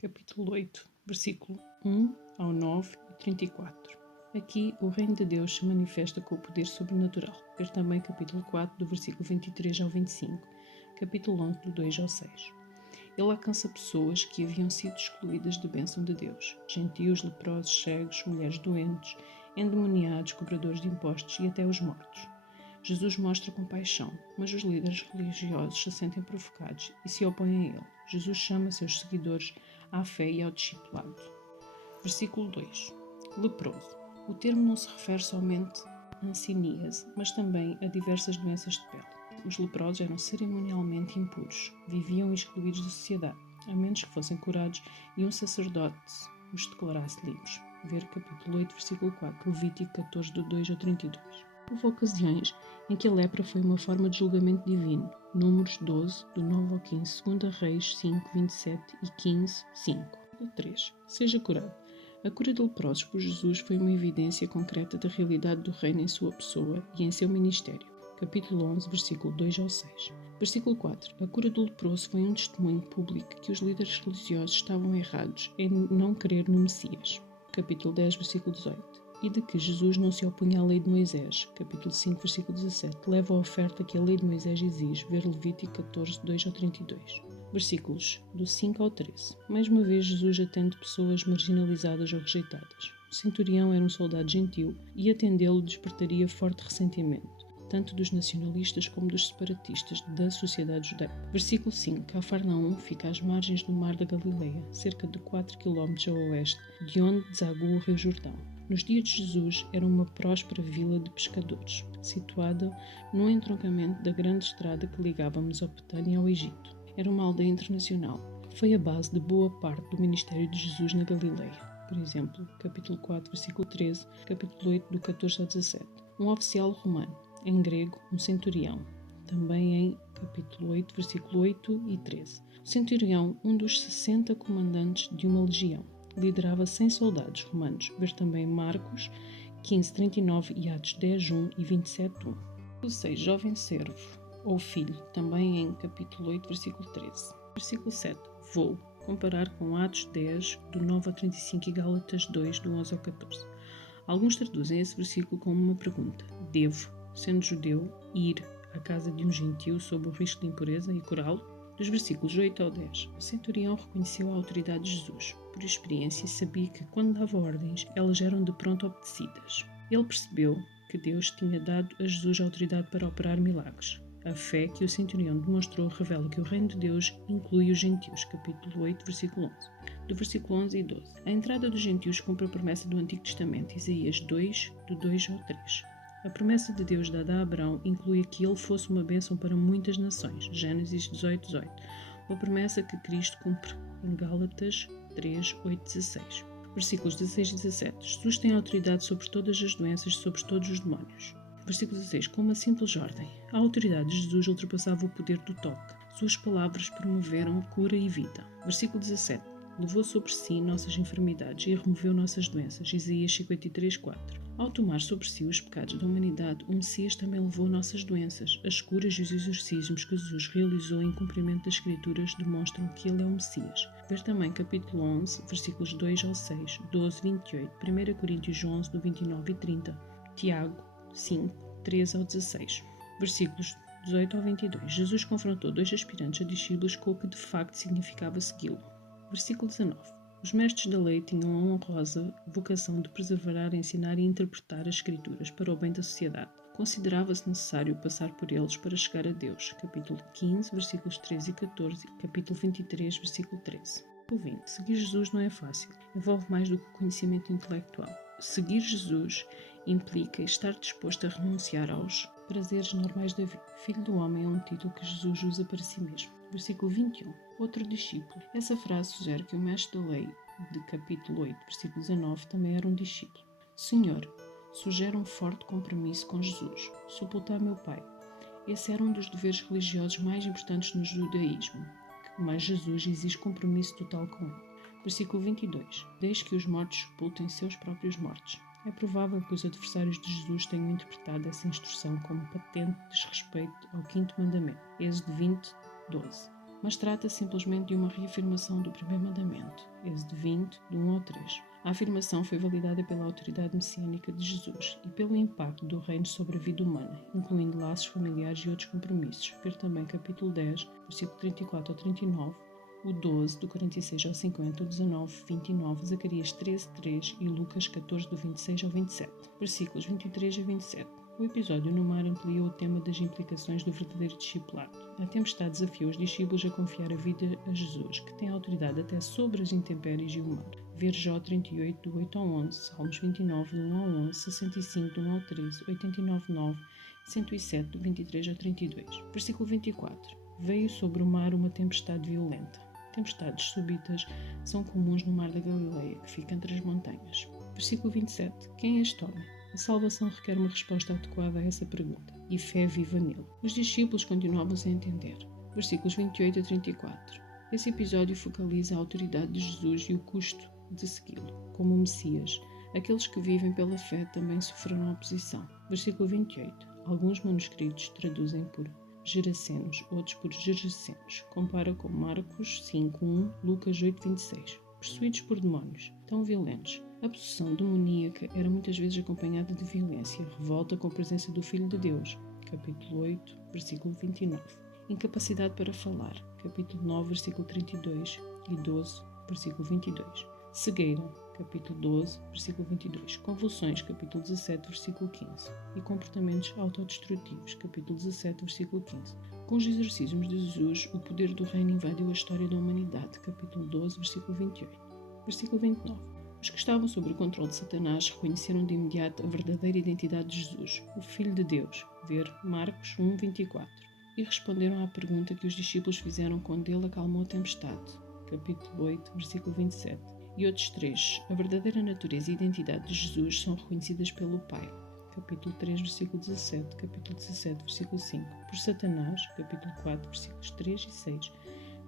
capítulo 8, versículo 1 ao 9 e 34. Aqui o reino de Deus se manifesta com o poder sobrenatural. Ver também capítulo 4, do versículo 23 ao 25, capítulo 11, do 2 ao 6. Ele alcança pessoas que haviam sido excluídas da bênção de Deus: gentios, leprosos, cegos, mulheres doentes, endemoniados, cobradores de impostos e até os mortos. Jesus mostra compaixão, mas os líderes religiosos se sentem provocados e se opõem a ele. Jesus chama seus seguidores à fé e ao discipulado. Versículo 2. Leproso. O termo não se refere somente à hanseníase, mas também a diversas doenças de pele. Os leprosos eram cerimonialmente impuros, viviam excluídos da sociedade, a menos que fossem curados e um sacerdote os declarasse limpos. Ver capítulo 8, versículo 4, Levítico 14, do 2 ao 32. Houve ocasiões em que a lepra foi uma forma de julgamento divino. Números 12, do 9 ao 15, 2 Reis 5, 27 e 15, 5. 3. Seja curado. A cura de leprosos por Jesus foi uma evidência concreta da realidade do reino em sua pessoa e em seu ministério. Capítulo 11, versículo 2 ao 6. Versículo 4. A cura do leproso foi um testemunho público que os líderes religiosos estavam errados em não crer no Messias. Capítulo 10, versículo 18. E de que Jesus não se opunha à lei de Moisés. Capítulo 5, versículo 17. Leva a oferta que a lei de Moisés exige. Ver Levítico 14, 2 ao 32. Versículos do 5 ao 13. Mais uma vez Jesus atende pessoas marginalizadas ou rejeitadas. O centurião era um soldado gentil e atendê-lo despertaria forte ressentimento, tanto dos nacionalistas como dos separatistas da sociedade judaica. Versículo 5. Cafarnaum fica às margens do mar da Galileia, cerca de 4 km a oeste, de onde desagua o rio Jordão. Nos dias de Jesus era uma próspera vila de pescadores, situada no entroncamento da grande estrada que ligava a Mesopotâmia ao Egito. Era uma aldeia internacional. Foi a base de boa parte do ministério de Jesus na Galileia. Por exemplo, capítulo 4, versículo 13, capítulo 8, do 14 ao 17. Um oficial romano, em grego, um centurião, também em capítulo 8, versículo 8 e 13. O centurião, um dos 60 comandantes de uma legião, liderava 100 soldados romanos. Ver também Marcos 15, 39 e Atos 10, 1 e 27, 1. O 6. Jovem servo ou filho, também em capítulo 8, versículo 13. Versículo 7. Vou comparar com Atos 10, do 9 ao 35 e Gálatas 2, do 11 ao 14. Alguns traduzem esse versículo como uma pergunta. Devo, sendo judeu, ir à casa de um gentio sob o risco de impureza e curá-lo? Dos versículos 8 ao 10, o centurião reconheceu a autoridade de Jesus. Por experiência, sabia que, quando dava ordens, elas eram de pronto obedecidas. Ele percebeu que Deus tinha dado a Jesus a autoridade para operar milagres. A fé que o centurião demonstrou revela que o reino de Deus inclui os gentios. Capítulo 8, versículo 11. Do versículo 11 e 12. A entrada dos gentios cumpre a promessa do Antigo Testamento, Isaías 2, do 2 ao 3. A promessa de Deus dada a Abraão incluía que ele fosse uma bênção para muitas nações. Gênesis 18, 18. Uma promessa que Cristo cumpre em Gálatas 3, 8, 16. Versículos 16 e 17. Jesus tem autoridade sobre todas as doenças e sobre todos os demónios. Versículo 16. Com uma simples ordem. A autoridade de Jesus ultrapassava o poder do toque. Suas palavras promoveram cura e vida. Versículo 17. Levou sobre si nossas enfermidades e removeu nossas doenças. Isaías 53, 4. Ao tomar sobre si os pecados da humanidade, o Messias também levou nossas doenças. As curas e os exorcismos que Jesus realizou em cumprimento das Escrituras demonstram que ele é o Messias. Ver também capítulo 11, versículos 2 ao 6, 12, 28, 1 Coríntios 11, do 29 e 30, Tiago 5, 13 ao 16. Versículos 18 ao 22. Jesus confrontou dois aspirantes a discípulos com o que de facto significava segui-lo. Versículo 19. Os mestres da lei tinham a honrosa vocação de preservar, ensinar e interpretar as Escrituras para o bem da sociedade. Considerava-se necessário passar por eles para chegar a Deus. Capítulo 15, versículos 13 e 14, capítulo 23, versículo 13. O 20. Seguir Jesus não é fácil. Envolve mais do que o conhecimento intelectual. Seguir Jesus implica estar disposto a renunciar aos prazeres normais da vida. Filho do homem é um título que Jesus usa para si mesmo. Versículo 21. Outro discípulo. Essa frase sugere que o mestre da lei, de capítulo 8, versículo 19, também era um discípulo. Senhor, sugere um forte compromisso com Jesus. Sepultar meu pai. Esse era um dos deveres religiosos mais importantes no judaísmo, mas Jesus exige compromisso total com ele. Versículo 22. Deixe que os mortos sepultem seus próprios mortos. É provável que os adversários de Jesus tenham interpretado essa instrução como patente desrespeito ao quinto mandamento. Êxodo 20, 12. mas trata simplesmente de uma reafirmação do primeiro mandamento, Êxodo 20, do 1 ao 3. A afirmação foi validada pela autoridade messiânica de Jesus e pelo impacto do reino sobre a vida humana, incluindo laços familiares e outros compromissos. Ver também capítulo 10, versículo 34 ao 39, o 12, do 46 ao 50, o 19, 29, Zacarias 13, 3 e Lucas 14, do 26 ao 27, versículos 23 a 27. O episódio no mar amplia o tema das implicações do verdadeiro discipulado. A tempestade desafiou os discípulos a confiar a vida a Jesus, que tem autoridade até sobre as intempéries e o mar. Ver Jó 38, do 8 ao 11, Salmos 29, do 1 ao 11, 65, do 1 ao 13, 89, 9, 107, do 23 ao 32. Versículo 24. Veio sobre o mar uma tempestade violenta. Tempestades súbitas são comuns no mar da Galileia, que fica entre as montanhas. Versículo 27. Quem é este homem? A salvação requer uma resposta adequada a essa pergunta, e fé viva nele. Os discípulos continuavam sem entender. Versículos 28 a 34. Esse episódio focaliza a autoridade de Jesus e o custo de segui-lo. Como o Messias, aqueles que vivem pela fé também sofrerão oposição. Versículo 28. Alguns manuscritos traduzem por Gerasenos, outros por Gergesenos. Compara com Marcos 5:1, Lucas 8:26. Possuídos por demónios, tão violentos. A possessão demoníaca era muitas vezes acompanhada de violência, revolta com a presença do Filho de Deus. Capítulo 8, versículo 29. Incapacidade para falar. Capítulo 9, versículo 32 e 12, versículo 22. Cegueira. Capítulo 12, versículo 22. Convulsões, capítulo 17, versículo 15. E comportamentos autodestrutivos, capítulo 17, versículo 15. Com os exorcismos de Jesus, o poder do reino invadiu a história da humanidade, capítulo 12, versículo 28. Versículo 29. Os que estavam sob o controle de Satanás reconheceram de imediato a verdadeira identidade de Jesus, o Filho de Deus, ver Marcos 1:24, e responderam à pergunta que os discípulos fizeram quando ele acalmou a tempestade, capítulo 8, versículo 27. E outros trechos, a verdadeira natureza e identidade de Jesus são reconhecidas pelo Pai, capítulo 3, versículo 17, capítulo 17, versículo 5, por Satanás, capítulo 4, versículos 3 e 6,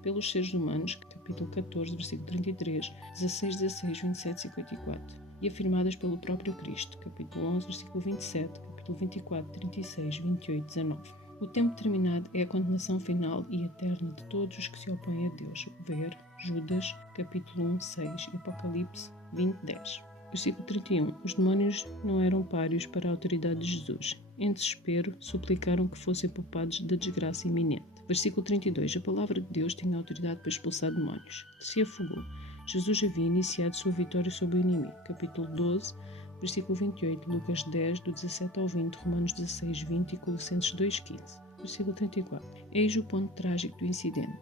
pelos seres humanos, capítulo 14, versículo 33, 16, 16, 27, 54, e afirmadas pelo próprio Cristo, capítulo 11, versículo 27, capítulo 24, 36, 28, 19. O tempo determinado é a condenação final e eterna de todos os que se opõem a Deus. Ver Judas, capítulo 1, 6 e Apocalipse 20, 10. Versículo 31. Os demónios não eram páreos para a autoridade de Jesus. Em desespero, suplicaram que fossem poupados da desgraça iminente. Versículo 32. A palavra de Deus tinha autoridade para expulsar demónios. Se afogou. Jesus havia iniciado sua vitória sobre o inimigo. Capítulo 12, versículo 28, Lucas 10, do 17 ao 20, Romanos 16, 20 e Colossenses 2, 15. Versículo 34. Eis o ponto trágico do incidente.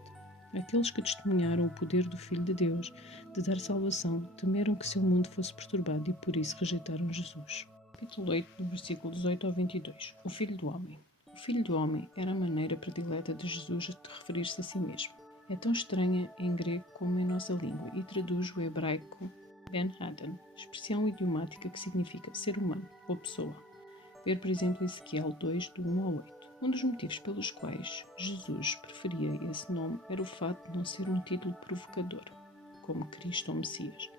Aqueles que testemunharam o poder do Filho de Deus de dar salvação temeram que seu mundo fosse perturbado e por isso rejeitaram Jesus. Capítulo 8, do versículo 18 ao 22. O Filho do Homem. O Filho do Homem era a maneira predileta de Jesus de referir-se a si mesmo. É tão estranha em grego como em nossa língua e traduz o hebraico Ben Adam, expressão idiomática que significa ser humano ou pessoa. Ver, por exemplo, Ezequiel 2, do 1 ao 8. Um dos motivos pelos quais Jesus preferia esse nome era o fato de não ser um título provocador, como Cristo ou Messias.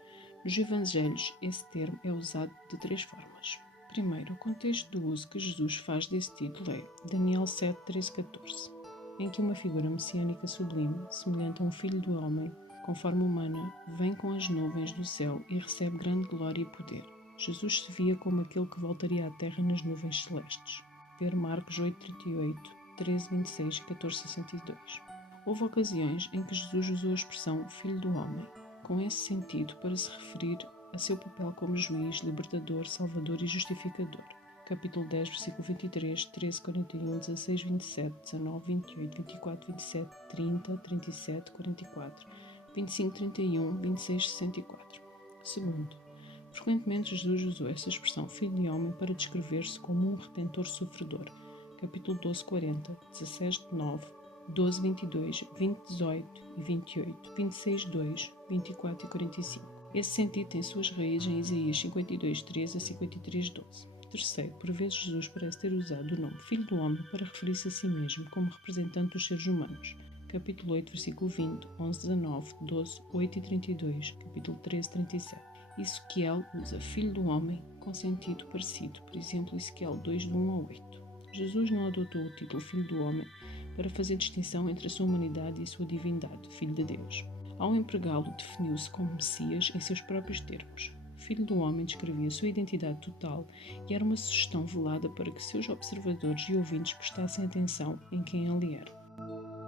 Nos Evangelhos, esse termo é usado de três formas. Primeiro, o contexto do uso que Jesus faz desse título é Daniel 7, 13, 14, em que uma figura messiânica sublime, semelhante a um filho do homem, com forma humana, vem com as nuvens do céu e recebe grande glória e poder. Jesus se via como aquele que voltaria à terra nas nuvens celestes. Ver Marcos 8:38, 13:26 e 14:62. Houve ocasiões em que Jesus usou a expressão Filho do Homem, com esse sentido para se referir a seu papel como juiz, libertador, salvador e justificador. Capítulo 10, versículo 23, 13, 41, 16, 27, 19, 28, 24, 27, 30, 37, 44, 25, 31, 26, 64. Segundo, frequentemente Jesus usou essa expressão Filho de Homem para descrever-se como um redentor sofredor. Capítulo 12, 40, 17, 9, 12, 22, 20, 18 e 28, 26, 2, 24 e 45. Esse sentido tem suas raízes em Isaías 52, 13 a 53, 12. Terceiro, por vezes Jesus parece ter usado o nome Filho do Homem para referir-se a si mesmo como representante dos seres humanos. Capítulo 8, versículo 20, 11, 19, 12, 8 e 32, capítulo 13, 37. Ezequiel usa Filho do Homem com sentido parecido, por exemplo, Ezequiel 2, do 1 ao 8. Jesus não adotou o título Filho do Homem para fazer distinção entre a sua humanidade e a sua divindade, Filho de Deus. Ao empregá-lo, definiu-se como Messias em seus próprios termos. Filho do Homem descrevia sua identidade total e era uma sugestão velada para que seus observadores e ouvintes prestassem atenção em quem ele era.